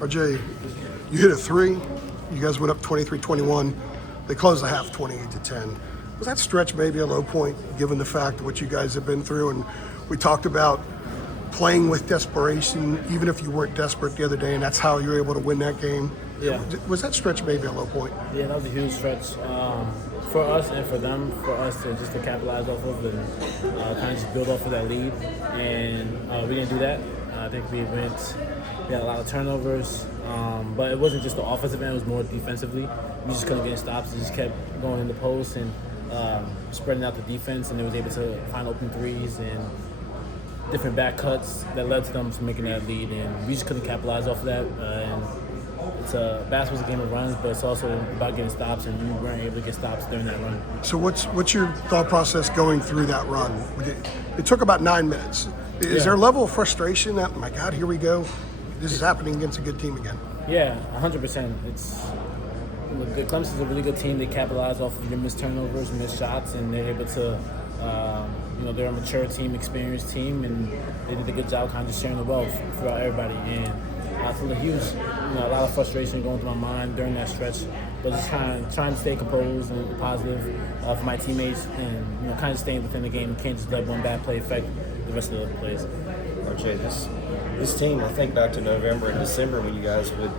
RJ, you hit a three. You guys went up 23-21. They closed the half 28-10. Was that stretch maybe a low point, given the fact of what you guys have been through? And we talked about playing with desperation, even if you weren't desperate the other day, and that's how you were able to win that game. Yeah. Was that stretch maybe a low point? Yeah, that was a huge stretch for us and for them. For us to just to capitalize off of and kind of just build off of that lead, and we didn't do that. I think we had a lot of turnovers, but it wasn't just the offensive end; it was more defensively. We just couldn't get stops. We just kept going in the post and spreading out the defense, and they was able to find open threes and different back cuts that led to them to making that lead, and we just couldn't capitalize off of that. And basketball's a game of runs, but it's also about getting stops, and we weren't able to get stops during that run. So what's your thought process going through that run? It took about 9 minutes. Is there a level of frustration that, my God, here we go, this is happening against a good team again? Yeah, 100%. Clemson's a really good team. They capitalize off of your missed turnovers, missed shots, and they're able to, they're a mature team, experienced team, and they did a good job kind of just sharing the wealth throughout everybody. And I feel a lot of frustration going through my mind during that stretch, but just trying to stay composed and positive for my teammates, and kind of staying within the game. You can't just let one bad play affect the rest of the plays. RJ, this team, I think back to November and December when you guys would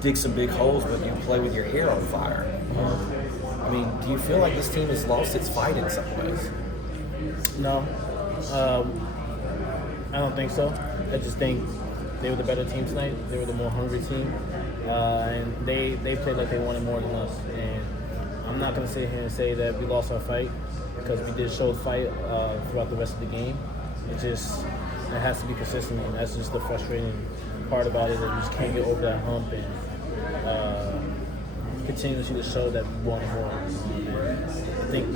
dig some big holes, but you play with your hair on fire. Do you feel like this team has lost its fight in some ways? No, I don't think so. I just think they were the better team tonight. They were the more hungry team, and they played like they wanted more than us. And I'm not going to sit here and say that we lost our fight, because we did show fight throughout the rest of the game. It has to be consistent, and that's just the frustrating part about it, that you just can't get over that hump and continuously to show that we wanted more. I think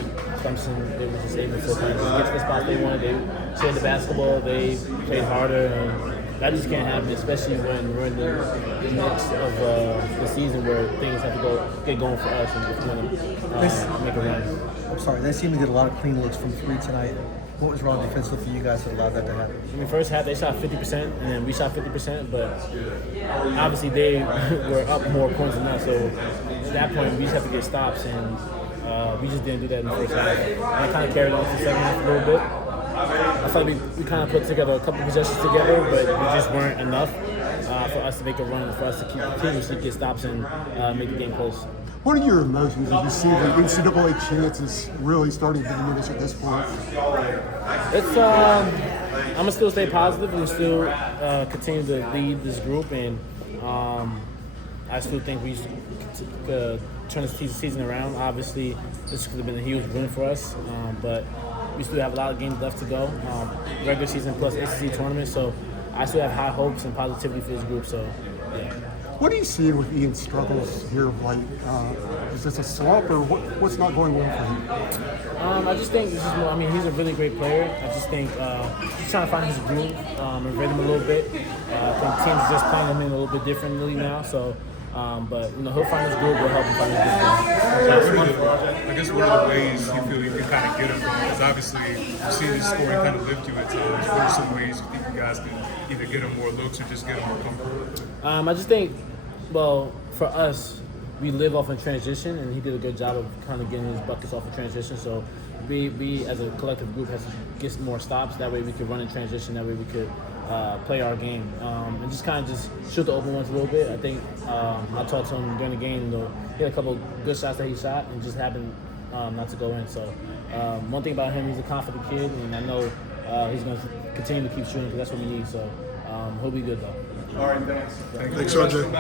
Clemson, they were just able to kind of get to the spot they wanted. They shared the basketball, they played harder, and that just can't happen, especially when we're in the midst of the season where things have to get going for us and if we want to make a run. I'm sorry, they seem to get a lot of clean looks from three tonight. What was wrong defensively for you guys that allowed that to happen? First half they shot 50%, and then we shot 50%, but obviously they were up more points than us, so at that point we just have to get stops, and we just didn't do that in the first half. And it kind of carried on to the second half a little bit. I felt like we kind of put together a couple possessions together, but we just weren't enough for us to make a run and for us to continuously get stops and make the game close. What are your emotions as you see the NCAA chances really starting to diminish at this point? I'm gonna still stay positive and still continue to lead this group, and I still think we should turn this season around. Obviously, this could have been a huge win for us, but we still have a lot of games left to go. Regular season plus ACC tournament, so I still have high hopes and positivity for this group. So, yeah. What are you seeing with Ian's struggles here of late? Is this a slump, or what's not going well for him? I just think this is more. He's a really great player. I just think he's trying to find his groove and rhythm a little bit. I think teams are just playing him in a little bit differently now. So, but he'll find his groove. We'll help him find his groove. I guess one of the ways you feel you can kind of get him, because obviously you've seen his scoring kind of lift you at times. What are some ways you think you guys can either get him more looks or just get him more comfortable? I just think, well, for us, we live off of transition, and he did a good job of kind of getting his buckets off of transition. So we as a collective group has to get some more stops. That way we could run in transition. That way we could play our game and just kind of just shoot the open ones a little bit. I think I talked to him during the game. He had a couple of good shots that he shot and just happened not to go in. So one thing about him, he's a confident kid, and I know he's going to continue to keep shooting because that's what we need. So he'll be good though. Thanks, RJ.